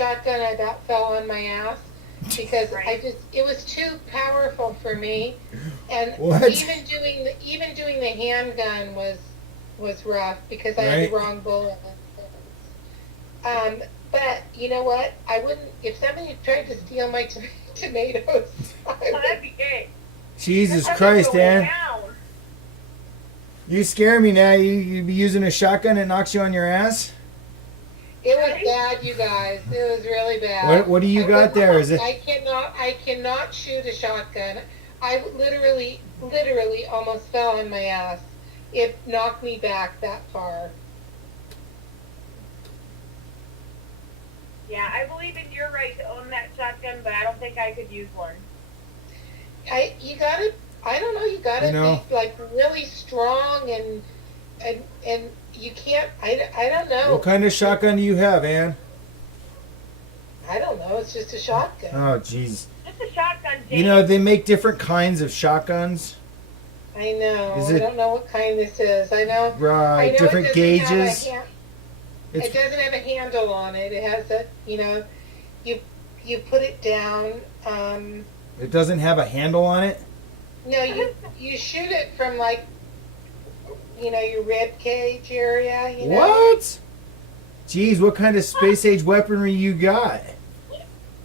shotgun, I about fell on my ass because Right. it was too powerful for me, and What? even doing the handgun was rough because I had Right. the wrong bullet. But you know what? I wouldn't if somebody tried to steal my tomatoes. That'd be great. Jesus That's Christ, going Dan. down. You scare me now. You be using a shotgun that knocks you on your ass? It was bad, you guys. It was really bad. What do you got there? Is it? I cannot shoot a shotgun. I literally almost fell on my ass. It knocked me back that far. Yeah, I believe in your right to own that shotgun, but I don't think I could use one. I don't know, you gotta You know? be like really strong and you can't, I don't know. What kind of shotgun do you have, Ann? I don't know, it's just a shotgun. Oh, jeez. Just a shotgun, James. You know, they make different kinds of shotguns. I know, Is I it- don't know what kind this is. I know Right, it different doesn't have gauges. It It's, doesn't have a handle on it. It has a, you put it down. it doesn't have a handle on it? No, you shoot it from like, your rib cage area. What? Jeez, what kind of space age weaponry you got?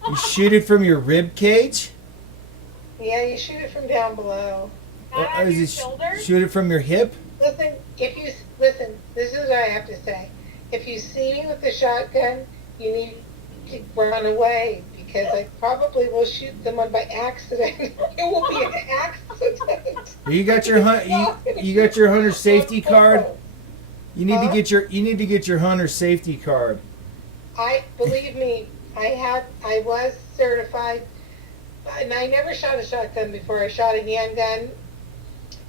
You shoot it from your rib cage? Yeah, you shoot it from down below. Not on Is your it shoulder? shoot it from your hip? Listen, this is what I have to say. If you see me with the shotgun, you need to run away because I probably will shoot someone by accident. It will be an accident. You got your you got your hunter safety card? You need to Huh? get your hunter safety card. Believe me, I was certified, and I never shot a shotgun before. I shot a handgun,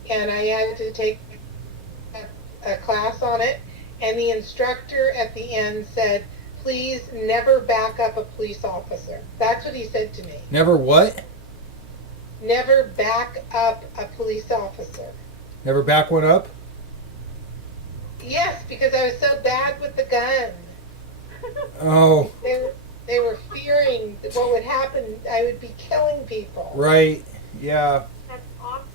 and I had to take a class on it. And the instructor at the end said, "Please never back up a police officer." That's what he said to me. Never what? Never back up a police officer. Never back one up? Yes, because I was so bad with the gun. Oh, They were fearing that what would happen. I would be killing people. right. Yeah, That's awesome.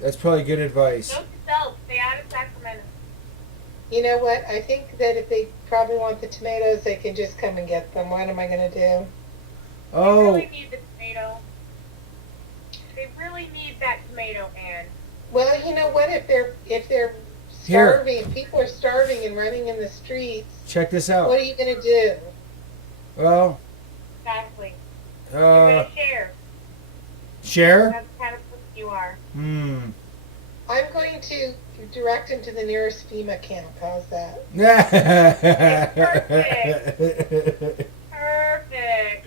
that's probably good advice. Note to self, stay out of Sacramento. You know what? I think that if they probably want the tomatoes, they can just come and get them. What am I going to do? They Oh, really need the tomato. They really need that tomato, Ann. Well, you know what? If they're Here. starving, if people are starving and running in the streets, check this what out. are you going to do? Well, Exactly. You're going uh, to share. share? That's kind of what you are. I'm going to direct them to the nearest FEMA camp. How's that? Perfect.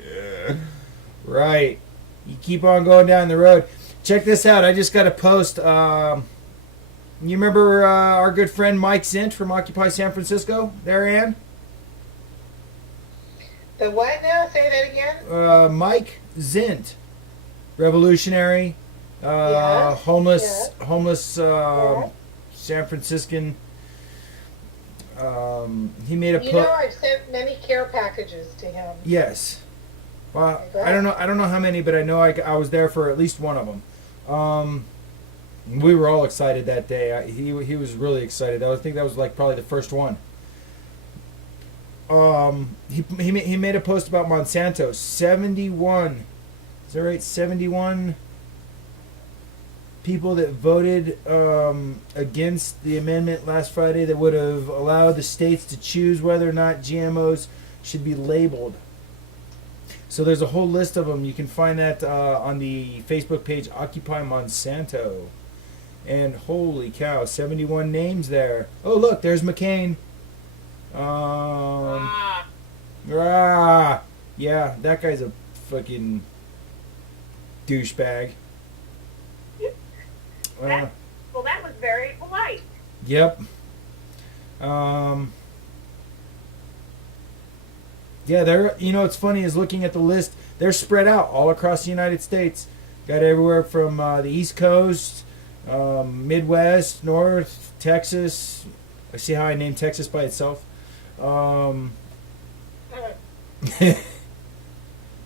Right. You keep on going down the road. Check this out. I just got a post. You remember our good friend Mike Zint from Occupy San Francisco? There, Ann? The what now? Say that again? Mike Zint. Revolutionary. Yes, Homeless. yes. Homeless Yeah. San Franciscan. He made a You post. know, I've sent many care packages to him. Yes. Well, Okay. I don't know how many, but I know I was there for at least one of them. We were all excited that day. He was really excited. I think that was like probably the first one. He made a post about Monsanto. 71. Is that right? 71 people that voted against the amendment last Friday that would have allowed the states to choose whether or not GMOs should be labeled. So there's a whole list of them. You can find that on the Facebook page Occupy Monsanto. And holy cow, 71 names there. Oh, look, there's McCain. Yeah, that guy's a fucking douchebag. Well, that was very polite. Yep. Yeah, they're. You know, what's funny is looking at the list. They're spread out all across the United States. Got everywhere from the East Coast, Midwest, North, Texas. I see how I named Texas by itself.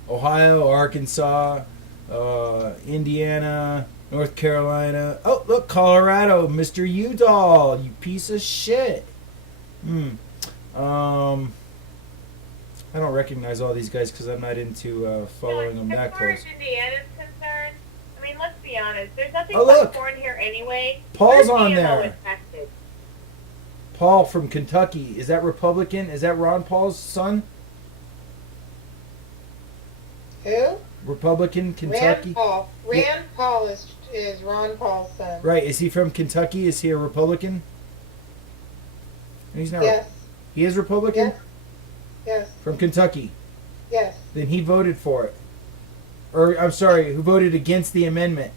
Ohio, Arkansas, Indiana, North Carolina. Oh, look, Colorado, Mr. Udall, you piece of shit. I don't recognize all these guys because I'm not into following them that As far close. as Indiana's concerned, I mean, let's be honest. There's nothing Oh, but look. corn here anyway. Paul's We're on GMO there. infested. Paul from Kentucky. Is that Republican? Is that Ron Paul's son? Who? Republican, Kentucky? Rand Paul. Rand Paul is Ron Paul's son. Right. Is he from Kentucky? Is he a Republican? He's not. Yes. He is Republican? Yes. Yes. From Kentucky. Yes. Then he voted for it. Or, I'm sorry, who voted against the amendment?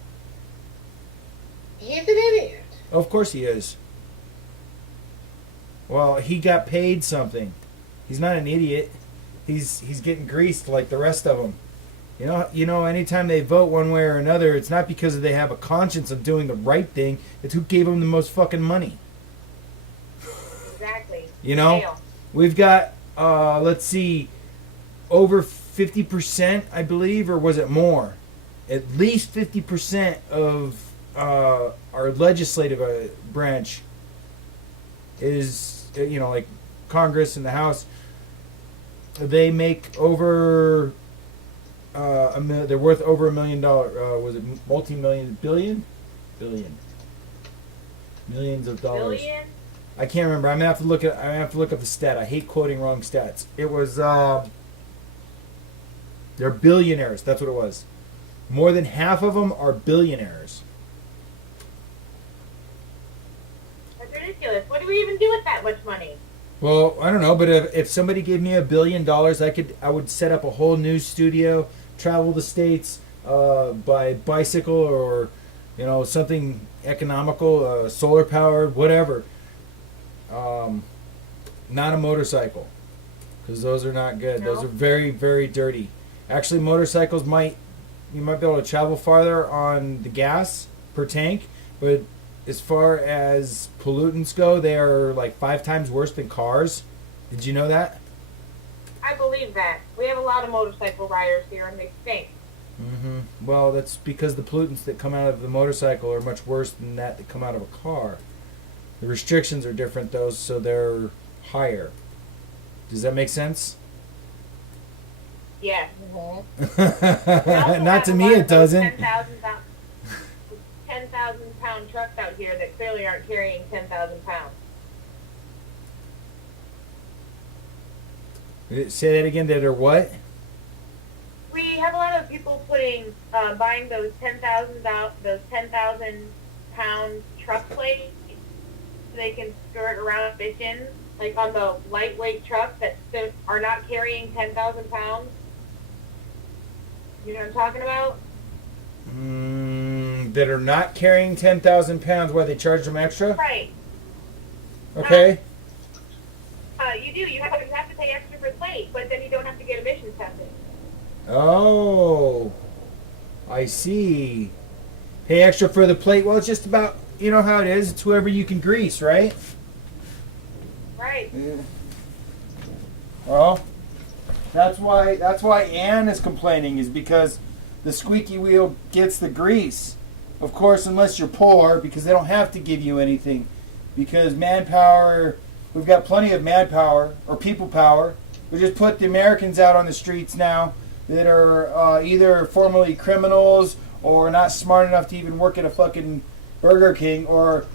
He's an idiot. Of course he is. Well, he got paid something. He's not an idiot. He's getting greased like the rest of them. You know, anytime they vote one way or another, it's not because they have a conscience of doing the right thing. It's who gave them the most fucking money. Exactly. You know, Fail. we've got, let's see, over 50%, I believe, or was it more? At least 50% of our legislative branch is, like Congress and the House. They make over they're worth over $1 million. Was it multi-million, billion, millions of dollars? Billion? I can't remember. I'm gonna have to look up the stat. I hate quoting wrong stats. It was they're billionaires. That's what it was. More than half of them are billionaires. That's ridiculous. What do we even do with that much money? Well, I don't know, but if somebody gave me $1 billion, I would set up a whole news studio, travel the states by bicycle or something economical, solar powered, whatever. Not a motorcycle, because those are not good. No. Those are very, very dirty. Actually, motorcycles you might be able to travel farther on the gas per tank, but as far as pollutants go, they are like 5 times worse than cars. Did you know that? I believe that. We have a lot of motorcycle riders here, and they stink. Mm-hmm. Well, that's because the pollutants that come out of the motorcycle are much worse than that come out of a car. The restrictions are different, though, so they're higher. Does that make sense? Yeah. Mhm. Not to me, it doesn't. 10,000 pound trucks out here that clearly aren't carrying 10,000 pounds. Say that again. That are what? We have a lot of people buying those 10,000 pound truck plates so they can skirt around emissions, like on the lightweight trucks that are not carrying 10,000 pounds. You know what I'm talking about? That are not carrying 10,000 pounds. Why they charge them extra? Right. Okay. You do. You have to pay extra for the plate, but then you don't have to get emissions tested. Oh, I see. Pay extra for the plate. Well, it's just about, you know how it is. It's whoever you can grease, right? Right. Yeah. Well, that's why Ann is complaining, is because the squeaky wheel gets the grease. Of course, unless you're poor, because they don't have to give you anything. Because manpower, we've got plenty of manpower, or people power. We just put the Americans out on the streets now that are either formerly criminals or not smart enough to even work at a fucking Burger King, or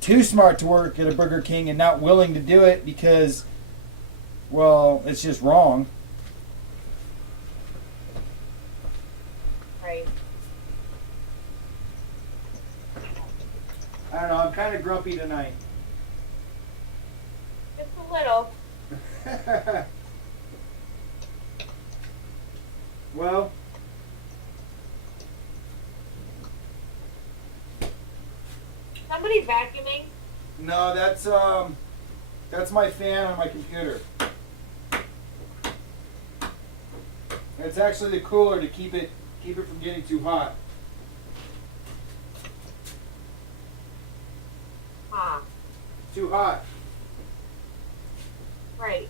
too smart to work at a Burger King and not willing to do it because, well, it's just wrong. Right. I don't know, I'm kind of grumpy tonight. Just a little. Well, Somebody vacuuming. no, that's my fan on my computer. It's actually the cooler to keep it from getting too hot. Ah, Too hot. right.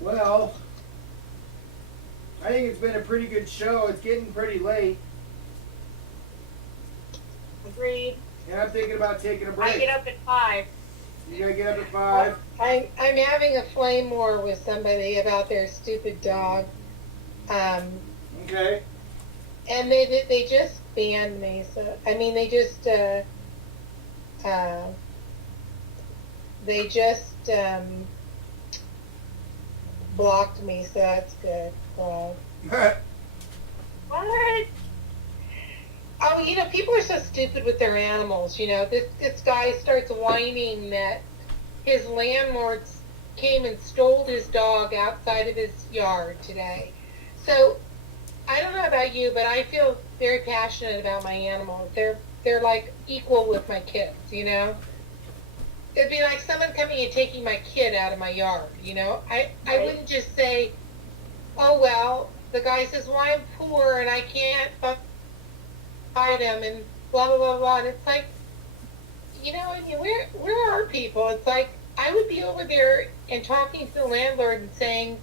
Well, I think it's been a pretty good show. It's getting pretty late. Agreed. And I'm thinking about taking a break. I get up at 5. You gotta get up at 5. I'm having a flame war with somebody about their stupid dog. Okay. And they just banned me. So I mean, they just blocked me. So that's good. Well, What? oh, you know, people are so stupid with their animals. You know, this guy starts whining that his landlords came and stole his dog outside of his yard today. So I don't know about you, but I feel very passionate about my animals. They're like equal with my kids, you know? It'd be like someone coming and taking my kid out of my yard, you know? I wouldn't just say, oh, well, the guy says, well, I'm poor and I can't buy them and blah, blah, blah, blah. And it's like, you know, I mean, where are people? It's like, I would be over there and talking to the landlord and saying,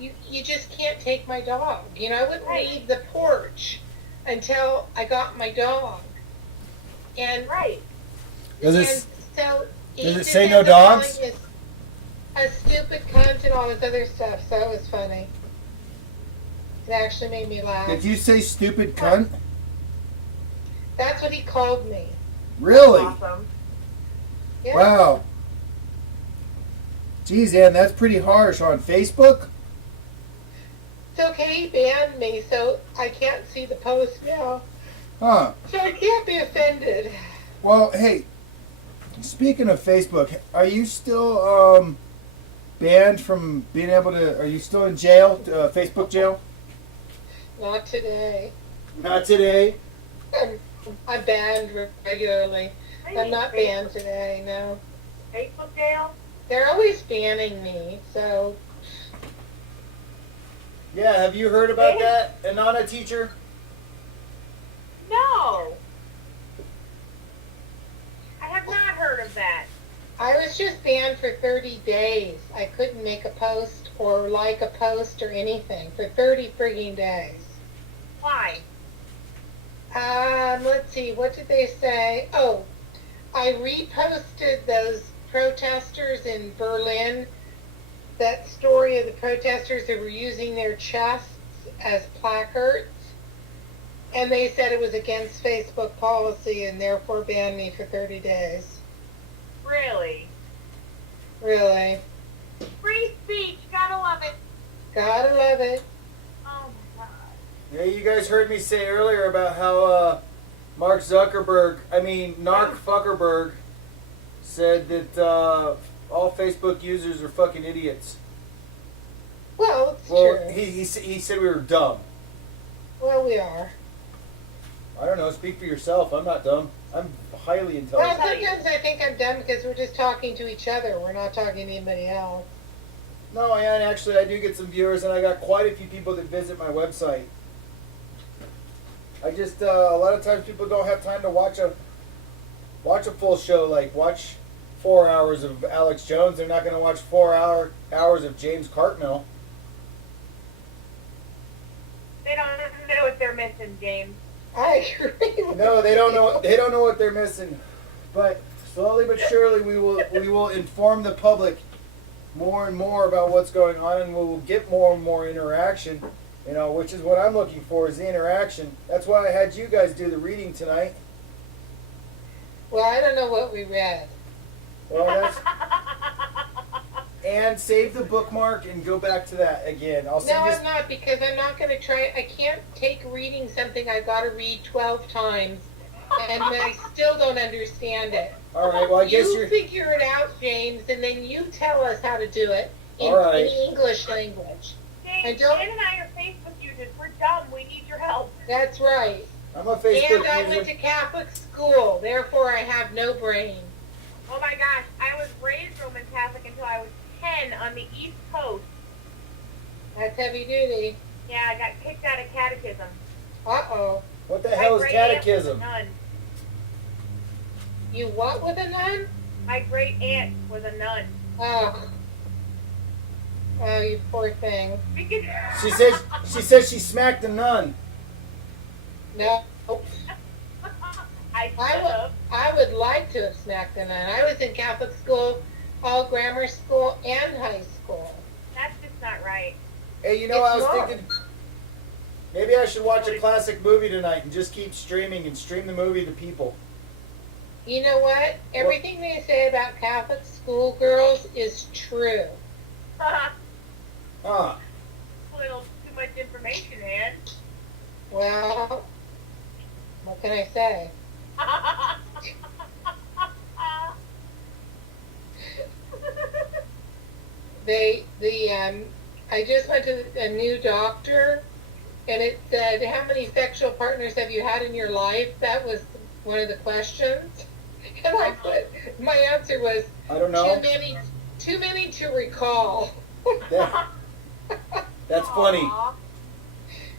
you just can't take my dog. You know, I wouldn't leave the porch until I got my dog. And Right. Does and it, so he does it just say no ended up dogs? calling us a stupid cunt and all this other stuff. So it was funny. It actually made me laugh. did you say stupid cunt? That's what he called me. Really? Awesome. Yeah. Wow. Geez, Ann, that's pretty harsh on Facebook. It's okay, he banned me, so I can't see the post now. Huh. So I can't be offended. Well, hey, speaking of Facebook, are you still banned from being able to, are you still in jail, Facebook jail? Not today. Not today. I'm banned regularly. I'm not banned today, no. Facebook jail? They're always banning me, so Yeah, have you heard about that, Anana teacher? No. I have not heard of that. I was just banned for 30 days. I couldn't make a post or like a post or anything for 30 frigging days. Why? Let's see, what did they say? Oh, I reposted those protesters in Berlin, that story of the protesters that were using their chests as placards, and they said it was against Facebook policy and therefore banned me for 30 days. Really? Really. Free speech. Gotta love it. Gotta love it. Oh my god. Yeah, you guys heard me say earlier about how Mark Zuckerberg, Narc Fuckerberg, said that all Facebook users are fucking idiots. Well, it's Well, true. he said we were dumb. Well, we are. I don't know. Speak for yourself. I'm not dumb. I'm highly Well, intelligent. sometimes I think I'm dumb because we're just talking to each other. We're not talking to anybody else. No, and actually, I do get some viewers, and I got quite a few people that visit my website. I just a lot of times people don't have time to watch a full show. Like watch 4 hours of Alex Jones. They're not going to watch 4 hours of James Cartmill. They don't know what they're missing, James. I agree. No, they don't know. They don't know what they're missing. But slowly but surely, we will inform the public more and more about what's going on, and we will get more and more interaction. You know, which is what I'm looking for, is the interaction. That's why I had you guys do the reading tonight. Well, I don't know what we read. Well, that's and save the bookmark and go back to that again. I'll No, send you. I'm not, because I'm not going to try. I can't take reading something I've got to read 12 times, and I still don't understand it. All right. Well, I guess you you're. figure it out, James, and then you tell us how to do it in, All right. in English language. James, don't- Dan and I are Facebook users. We're dumb. We need your help. That's right. I'm a Facebook And I user. went to Catholic school, therefore I have no brain. Oh my gosh, I was raised Roman Catholic until I was 10 on the East Coast. That's heavy duty. Yeah, I got kicked out of catechism. Uh-oh. What the hell is great aunt was a catechism? nun. You what with a nun? My great aunt was a nun. Oh. Oh, you poor thing. We could. She smacked a nun. No. I should have. I would like to have smacked a nun. I was in Catholic school, all grammar school and high school. That's just not right. Hey, you know, It's I was not. thinking maybe I should watch a classic movie tonight and just keep streaming and stream the movie to people. You know what? Everything they say about Catholic schoolgirls is true. Ah, A little too much information, man. Well, what can I say? I just went to a new doctor, and it said, how many sexual partners have you had in your life? That was one of the questions. And I put, my answer was, I don't know. too many to recall. That's funny. Aw,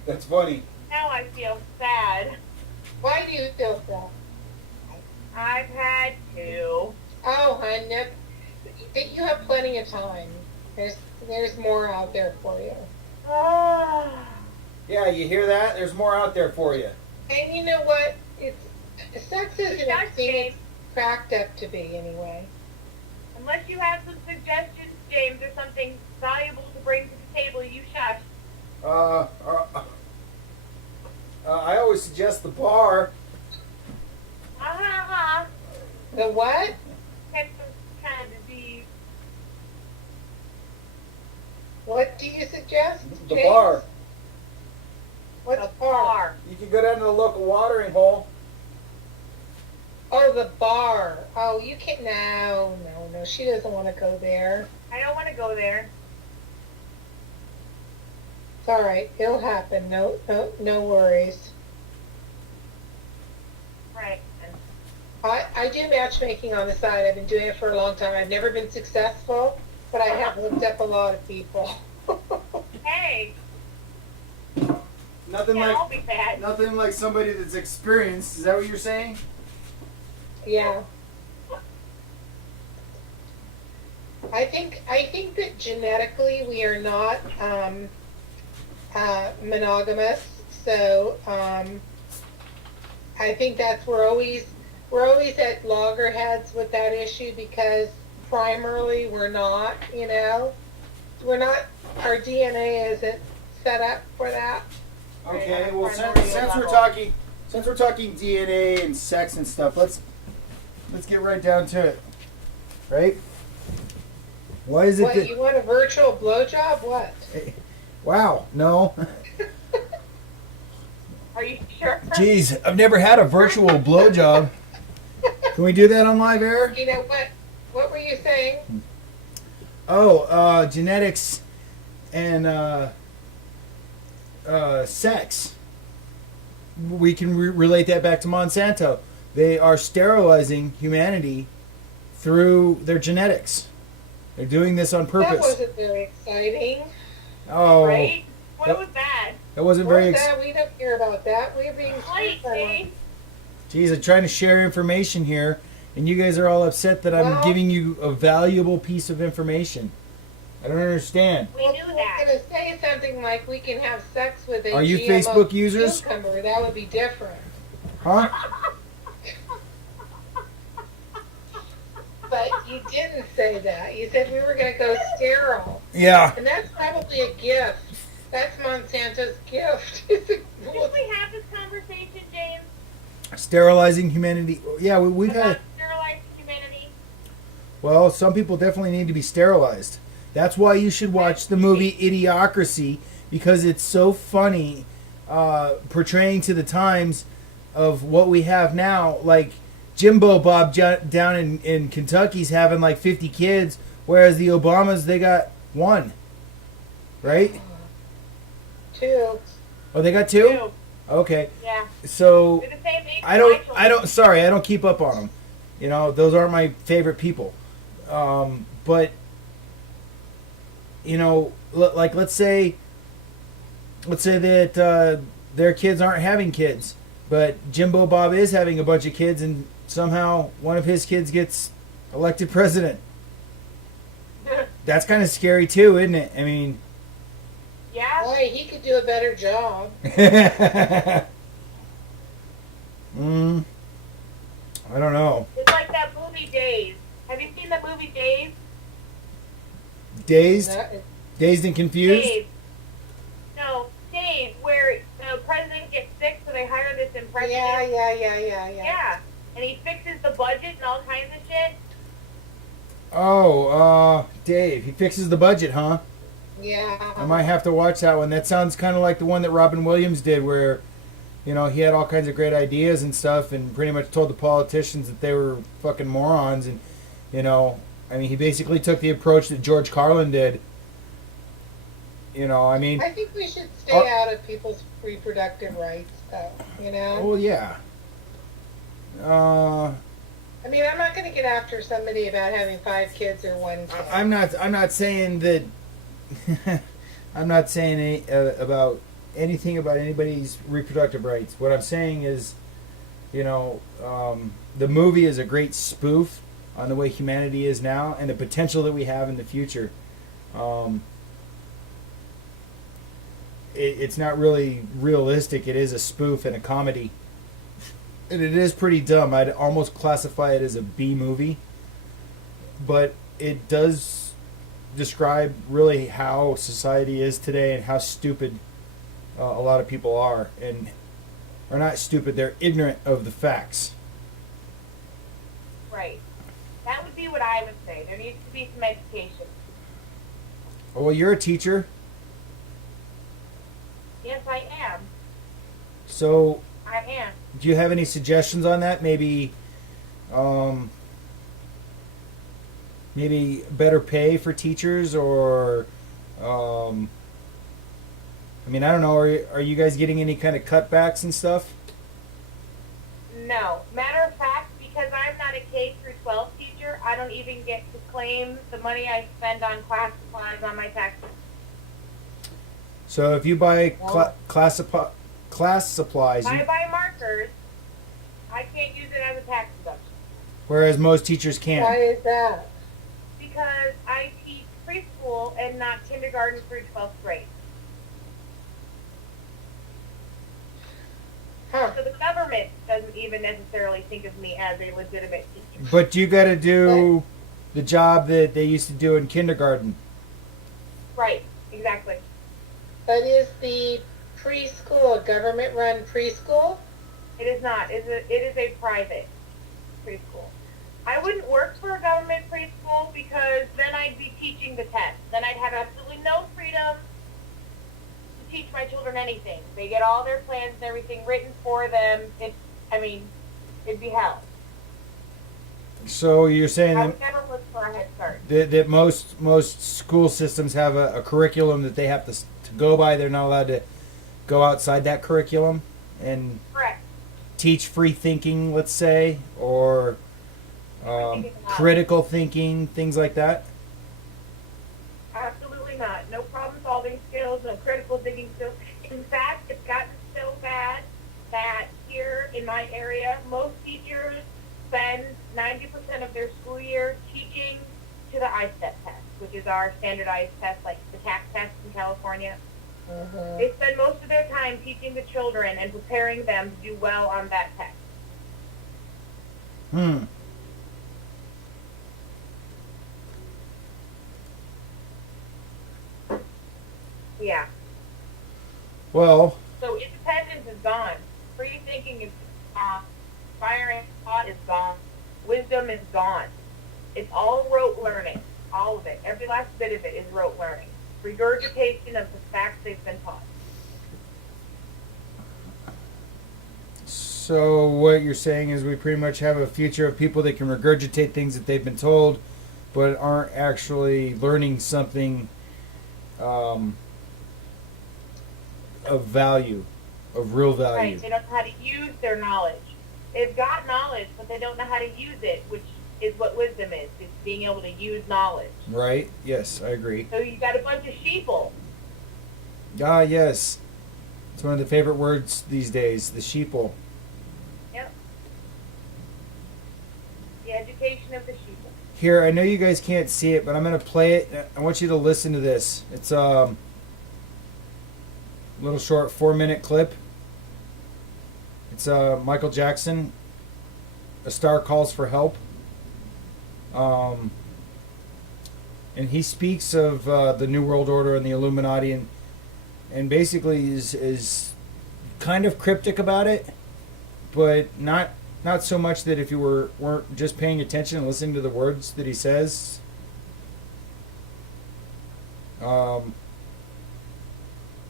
That's funny. now I feel sad. Why do you feel so? I've had 2. Oh, hon, you have plenty of time. There's more out there for you. Ah. Yeah, you hear that? There's more out there for you. And you know what? Sex isn't Shush, everything James. it's cracked up to be anyway. Unless you have some suggestions, James, or something valuable to bring to the table, you shush. I always suggest the bar. The what? Catch some kind of disease. What do you suggest? The James? bar. What's A bar? bar. You can go down to the local watering hole. Oh, the bar. Oh, you can't. No. She doesn't want to go there. I don't want to go there. It's all right. It'll happen. No worries. Right. I do matchmaking on the side. I've been doing it for a long time. I've never been successful, but I have hooked up a lot of people. Hey, Nothing can't all be bad. nothing like somebody that's experienced. Is that what you're saying? Yeah. I think that genetically we are not monogamous, so I think that's we're always at loggerheads with that issue because primarily we're not, we're not, our DNA isn't set up for that. Okay. Well, Primary since we're level. talking DNA and sex and stuff, let's get right down to it. Right? Why is it What, that? you want a virtual blowjob? What? Wow. No. Are you sure? Jeez, I've never had a virtual blowjob. Can we do that on live air? You know what? What were you saying? Oh, genetics and sex. We can relate that back to Monsanto. They are sterilizing humanity through their genetics. They're doing this on That purpose. wasn't very exciting. Oh, Right? What Yep. was that? that wasn't What very. was that? We don't hear about that. We're being Wait, see? Jeez, I'm trying to share information here, and you guys are all upset that I'm Well- giving you a valuable piece of information. I don't understand. We knew I was that. going to say something like we can have sex with a Are you GMO Facebook users? cucumber. That would be different. Huh? But you didn't say that. You said we were going to go sterile. Yeah. And that's probably a gift. That's Monsanto's gift. It's a- Didn't we have this conversation, James? Sterilizing humanity. Yeah, we've About had. sterilizing humanity? Well, some people definitely need to be sterilized. That's why you should watch the movie Idiocracy, because it's so funny, portraying to the times of what we have now. Like Jimbo Bob down in Kentucky's having like 50 kids, whereas the Obamas, they got 1. Right? 2. Oh, they got 2? Two. Okay. Yeah. So They're the same age. I as don't my children. sorry, I don't keep up on them. You know, those aren't my favorite people. But you know, like let's say that their kids aren't having kids, but Jimbo Bob is having a bunch of kids, and somehow one of his kids gets elected president. that's kind of scary too, isn't it? I mean, Yeah? Boy, he could do a better job. mm, I don't know. It's like that movie Days. Have you seen the movie Days? Dazed, Not- dazed and confused. Days. No, Days, where the president gets sick, so they hire this impressionist. Yeah. Yeah. And he fixes the budget and all kinds of shit. Oh, Dave, he fixes the budget, huh? Yeah. I might have to watch that one. That sounds kind of like the one that Robin Williams did, where, you know, he had all kinds of great ideas and stuff, and pretty much told the politicians that they were fucking morons. And, you know, I mean, he basically took the approach that George Carlin did. You know, I mean, I think we should stay Oh. out of people's reproductive rights, though. You know. oh yeah. I mean, I'm not going to get after somebody about having 5 kids or 1 kid. I'm not saying that. I'm not saying about anything about anybody's reproductive rights. What I'm saying is, you know, the movie is a great spoof on the way humanity is now and the potential that we have in the future. It's not really realistic. It is a spoof and a comedy. And it is pretty dumb. I'd almost classify it as a B movie. But it does describe really how society is today and how stupid a lot of people are. And are not stupid, they're ignorant of the facts. Right. That would be what I would say. There needs to be some education. Oh, well, you're a teacher. Yes, I am. So, I am. do you have any suggestions on that? Maybe better pay for teachers, or I mean, I don't know. Are you guys getting any kind of cutbacks and stuff? No. Matter of fact, because I'm not a K through 12 teacher, I don't even get to claim the money I spend on class supplies on my taxes. So if you buy Well- class supplies, If I buy markers, I can't use it as a tax deduction. whereas most teachers can. Why is that? Because I teach preschool and not kindergarten through 12th grade. Huh. So the government doesn't even necessarily think of me as a legitimate teacher. But you got to do the job that they used to do in kindergarten. Right, exactly. But is the preschool a government-run preschool? It is not. It is a private preschool. I wouldn't work for a government preschool because then I'd be teaching the test. Then I'd have absolutely no freedom to teach my children anything. They get all their plans and everything written for them. It'd be hell. So you're saying I that would never look for a head start. that most school systems have a curriculum that they have to go by. They're not allowed to go outside that curriculum and Correct. teach free thinking, let's say, or thinking is allowed. critical thinking, things like that. Absolutely not. No problem solving skills, no critical thinking skills. In fact, it's gotten so bad that here in my area, most teachers spend 90% of their school year teaching to the ISTEP test, which is our standardized test, like the TAC test in California. Mm-hmm. They spend most of their time teaching the children and preparing them to do well on that test. Yeah. Well, So independence is gone. Free thinking is gone. Inspiring thought is gone. Wisdom is gone. It's all rote learning. All of it. Every last bit of it is rote learning. Regurgitation of the facts they've been taught. so what you're saying is we pretty much have a future of people that can regurgitate things that they've been told, but aren't actually learning something of value, of real value. Right. They don't know how to use their knowledge. They've got knowledge, but they don't know how to use it, which is what wisdom is. It's being able to use knowledge. Right? Yes, I agree. So you've got a bunch of sheeple. Ah, yes. It's one of the favorite words these days, the sheeple. Yep. The education of the sheeple. Here, I know you guys can't see it, but I'm gonna play it. I want you to listen to this. It's a little short 4-minute clip. It's Michael Jackson. A Star Calls for Help. And he speaks of the New World Order and the Illuminati, and basically is kind of cryptic about it, but not so much that if you weren't just paying attention and listening to the words that he says. The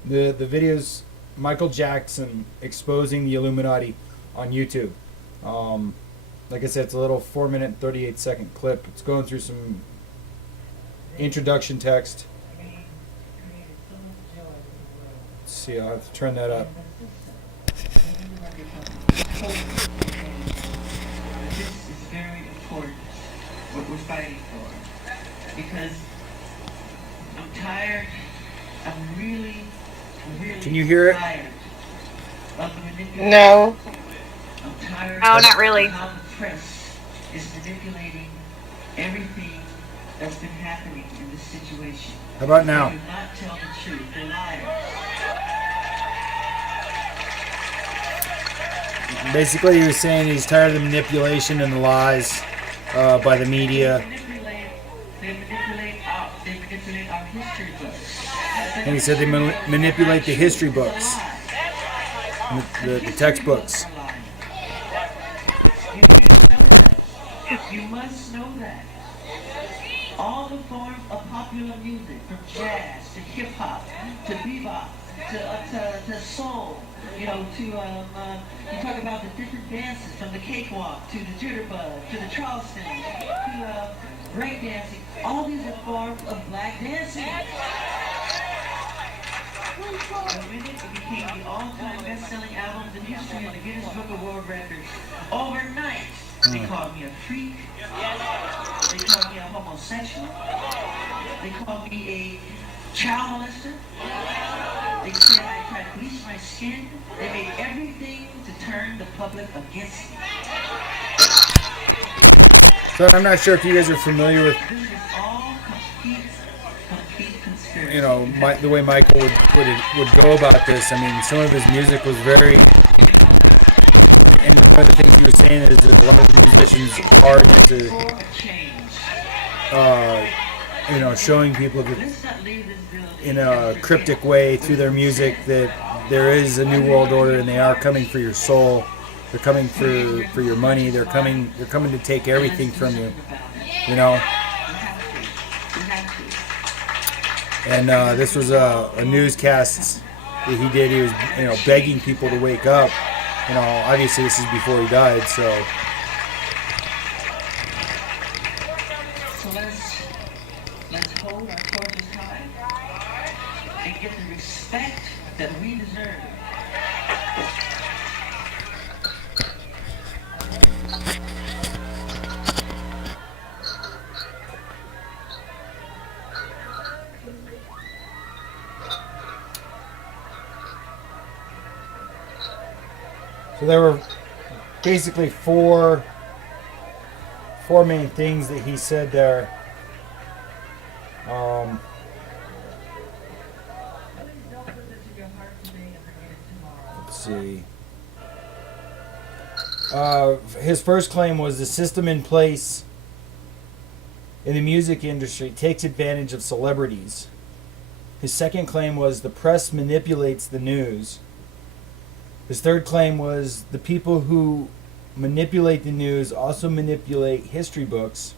video's Michael Jackson exposing the Illuminati on YouTube. Like I said, it's a little 4-minute, 38-second clip. It's going through some introduction text. Let's see, I'll have to turn that up. This is very important, what we're fighting for. Because I'm tired, I'm really Can you hear it? tired of the manipulation. No. I'm tired No, of not really. how the press is manipulating everything that's been happening in this situation. How about They now? do not tell the truth, they're liars. Basically, he was saying he's tired of the manipulation and the lies by the media. They manipulate our history books. And he said they manipulate the history books, the textbooks. You must know that. All the forms of popular music, from jazz to hip hop to bebop to soul, you talk about the different dances, from the cakewalk to the jitterbug to the Charleston to breakdancing. All these are forms of black dancing. The minute it became the all-time best-selling albums in history in the Guinness Book of World Records, overnight they called me a freak. They called me a homosexual. They called me a child molester. They said I tried to bleach my skin. They made everything to turn the public against me. So I'm not sure if you guys are familiar with, This is all complete conspiracy. the way Michael would go about this. I mean, some of his music was very. And one of the things he was saying is that a lot of musicians are into, showing people that Let's not leave this building. in a cryptic way through their music that there is a new world order and they are coming for your soul. They're coming for your money. They're coming to take everything from you. And this was a newscast that he did. He was begging people to wake up. Obviously this is before he died, so. So let's hold our torches high and get the respect that we deserve. So there were basically four main things that he said there. Let's see. His first claim was the system in place in the music industry takes advantage of celebrities. His second claim was the press manipulates the news. His third claim was the people who manipulate the news also manipulate history books.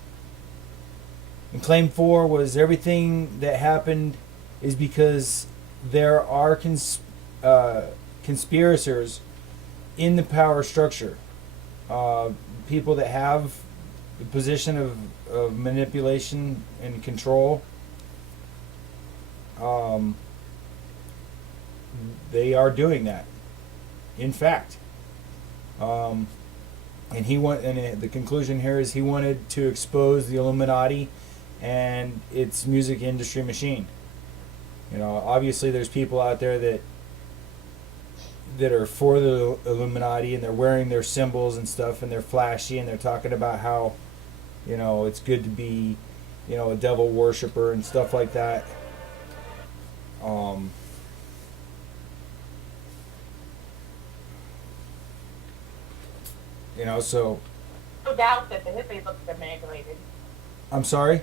And claim 4 was everything that happened is because there are conspirators in the power structure. People that have the position of manipulation and control. They are doing that. In fact, and the conclusion here is he wanted to expose the Illuminati and its music industry machine. Obviously there's people out there that are for the Illuminati and they're wearing their symbols and stuff and they're flashy and they're talking about how you know, it's good to be, you know, a devil worshiper and stuff like that. You know, so No doubt that the history books have been manipulated. I'm sorry.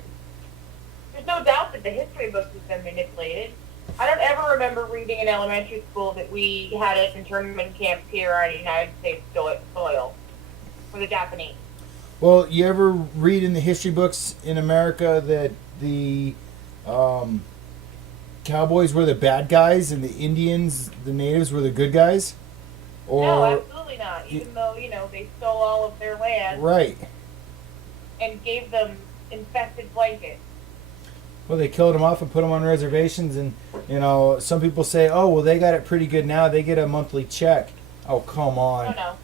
There's no doubt that the history books have been manipulated. I don't ever remember reading in elementary school that we had internment camps here on United States soil for the Japanese. Well, you ever read in the history books in America that the cowboys were the bad guys and the Indians, the natives, were the good guys? Or No, absolutely not. Even though, you know, they stole all of their land right. and gave them infested blankets. Well, they killed them off and put them on reservations, and you know, some people say, "Oh, well, they got it pretty good now. They get a monthly check." Oh, come on, No.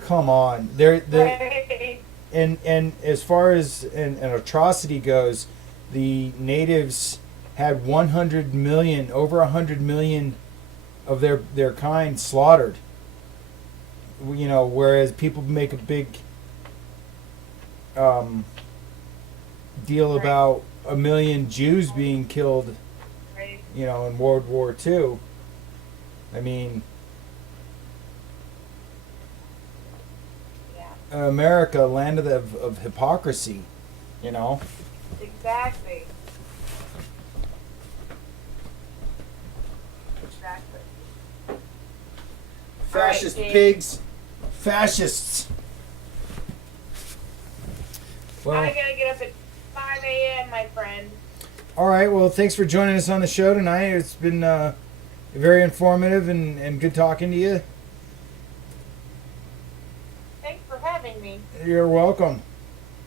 come on. They're Right. and as far as an atrocity goes, the natives had 100 million, over 100 million of their kind slaughtered. You know, whereas people make a big deal Right. about a million Jews being killed, Right. you know, in World War II. I mean, Yeah. America, land of hypocrisy, you know. Exactly. Exactly. Fascist Dave. pigs, fascists. Well, I gotta get up at 5 a.m., my friend. all right. Well, thanks for joining us on the show tonight. It's been very informative and good talking to you. Thanks for having me. You're welcome.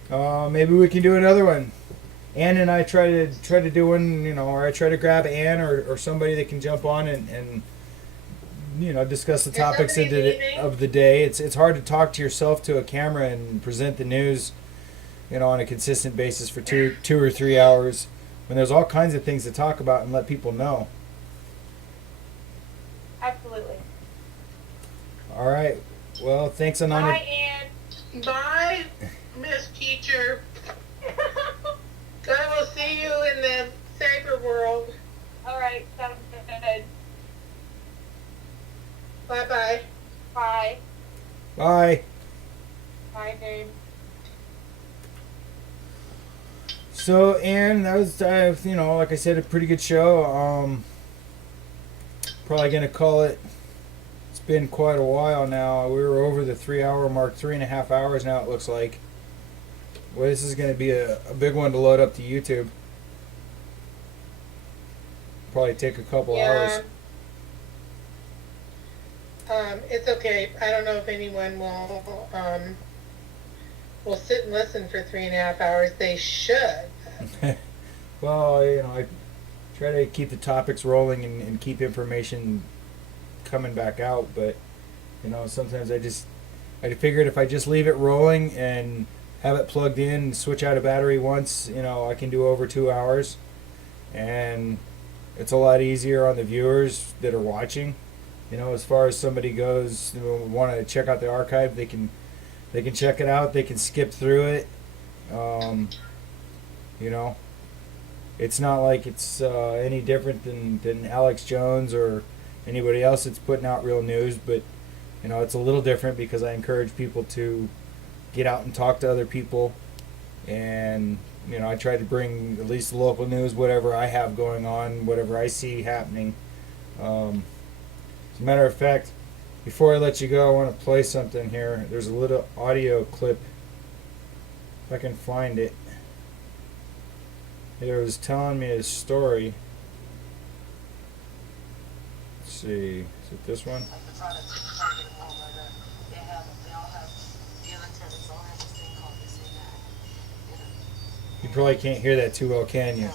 Maybe we can do another one. Ann and I try to do one, you know, or I try to grab Ann or somebody that can jump on and you know, discuss the topics somebody leaving? of the day. It's hard to talk to yourself to a camera and present the news, you know, on a consistent basis for two or 3 hours when there's all kinds of things to talk about and let people know. Absolutely. All right. Well, thanks, Ananda. Bye, Ann. Bye, Miss Teacher. I will see you in the cyber world. All right, sounds good. Bye-bye. Bye. Bye. Bye, Dave. So, Ann, that was, you know, like I said, a pretty good show. Probably going to call it. It's been quite a while now. We were over the 3-hour mark, 3.5 hours now, it looks like. Well, this is going to be a big one to load up to YouTube. Probably take a couple hours. It's okay. I don't know if anyone will sit and listen for 3.5 hours. They should. Well, you know, I try to keep the topics rolling and keep information coming back out, but you know, sometimes I figured if I just leave it rolling and have it plugged in and switch out a battery once, you know, I can do over 2 hours, and it's a lot easier on the viewers that are watching. You know, as far as somebody goes, you know, want to check out the archive, they can check it out. They can skip through it. You know, it's not like it's any different than Alex Jones or anybody else that's putting out real news. But you know, it's a little different because I encourage people to get out and talk to other people, and you know, I try to bring at least the local news, whatever I have going on, whatever I see happening. As a matter of fact, before I let you go, I want to play something here. There's a little audio clip, if I can find it. It was telling me a story. Let's see, is it this one? Like the products that you find in Walmart, they all have, the electronics all have this thing called the same you know. You probably can't hear that too well, can you? Yeah.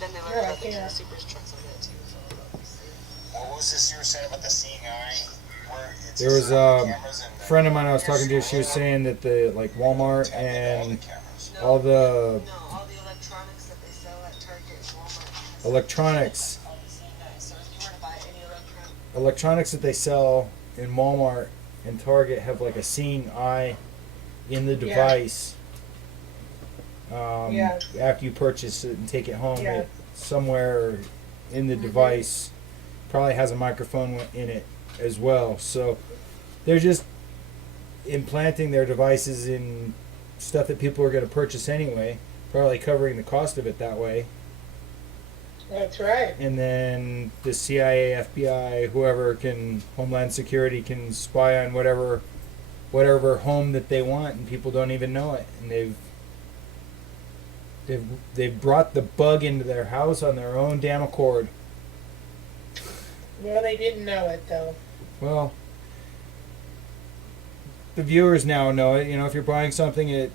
Then they learned Yeah, I about the can. super trucks on that too, so obviously. What was this you were saying about the seeing eye? Where it's There was cameras a and friend of mine I was talking to. She was saying that the like Walmart all the and cameras. No, all the no, all the electronics that they sell at Target and Walmart. has electronics called the same guy. So if you were to buy any electronics that they sell in Walmart and Target have like a seeing eye in the device. Yes. after you purchase it and take it home. Yes. It somewhere in the device probably has a microphone in it as well. So they're just implanting their devices in stuff that people are going to purchase anyway, probably covering the cost of it that way. That's right. And then the CIA, FBI, whoever can, Homeland Security can spy on whatever home that they want, and people don't even know it. And they've brought the bug into their house on their own damn accord. Well, they didn't know it though. Well, the viewers now know it. You know, if you're buying something at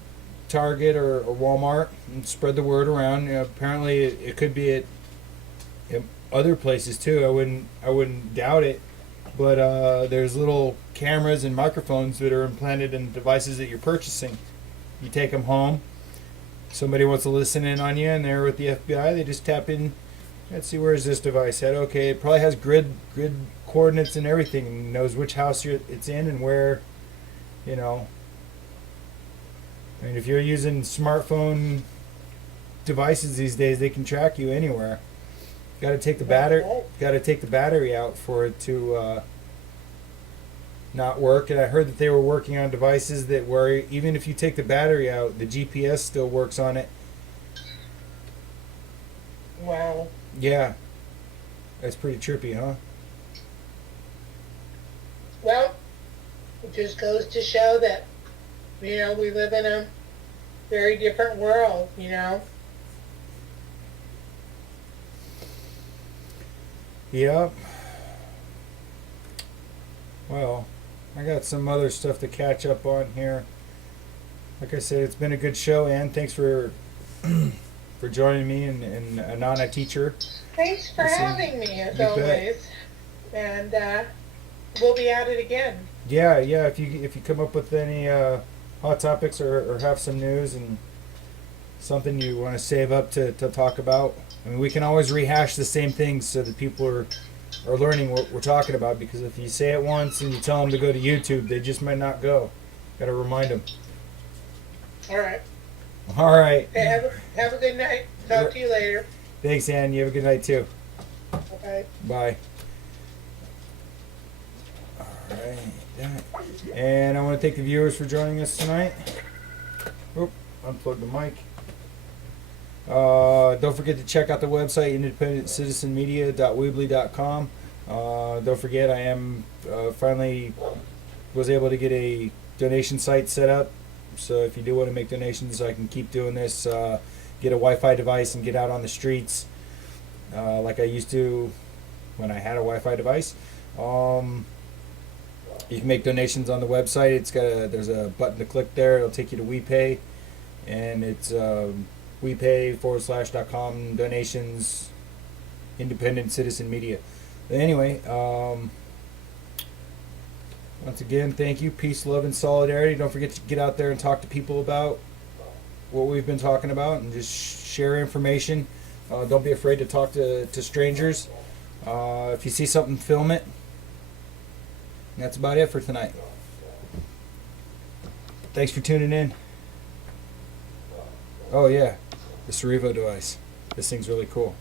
Target or Walmart, and spread the word around. You know, apparently it could be at other places too. I wouldn't doubt it. But there's little cameras and microphones that are implanted in devices that you're purchasing. You take them home. Somebody wants to listen in on you, and they're with the FBI. They just tap in. Let's see, where is this device at? Okay, it probably has grid coordinates and everything, and knows which house it's in and where. You know. I mean, if you're using smartphone devices these days, they can track you anywhere. Got to take the battery out for it to not work. And I heard that they were working on devices that where even if you take the battery out, the GPS still works on it. Wow. Yeah, that's pretty trippy, huh? Well, it just goes to show that, you know, we live in a very different world, you know. Yep. Well, I got some other stuff to catch up on here. Like I said, it's been a good show, Ann. Thanks for for joining me and Anana teacher. Thanks for Listen, having me, as you bet. always. And we'll be at it again. Yeah. If you come up with any hot topics or have some news and something you want to save up to talk about, I mean, we can always rehash the same things so that people are learning what we're talking about. Because if you say it once and you tell them to go to YouTube, they just might not go. Got to remind them. All right. All right. Hey, have a good night. Talk to you later. Thanks, Ann. You have a good night too. Bye. Bye. All right. Damn it. And I want to thank the viewers for joining us tonight. Oop, unplug the mic. Don't forget to check out the website, independenttcitizenmedia.weebly.com. Don't forget, I am finally was able to get a donation site set up. So if you do want to make donations, I can keep doing this. Get a Wi-Fi device and get out on the streets like I used to when I had a Wi-Fi device. You can make donations on the website. There's a button to click there. It'll take you to WePay, and it's WePay /.com donations, independent citizen media. But anyway, once again, thank you. Peace, love, and solidarity. Don't forget to get out there and talk to people about what we've been talking about and just share information. Don't be afraid to talk to strangers. If you see something, film it. And that's about it for tonight. Thanks for tuning in. Oh yeah, the Cerevo device. This thing's really cool.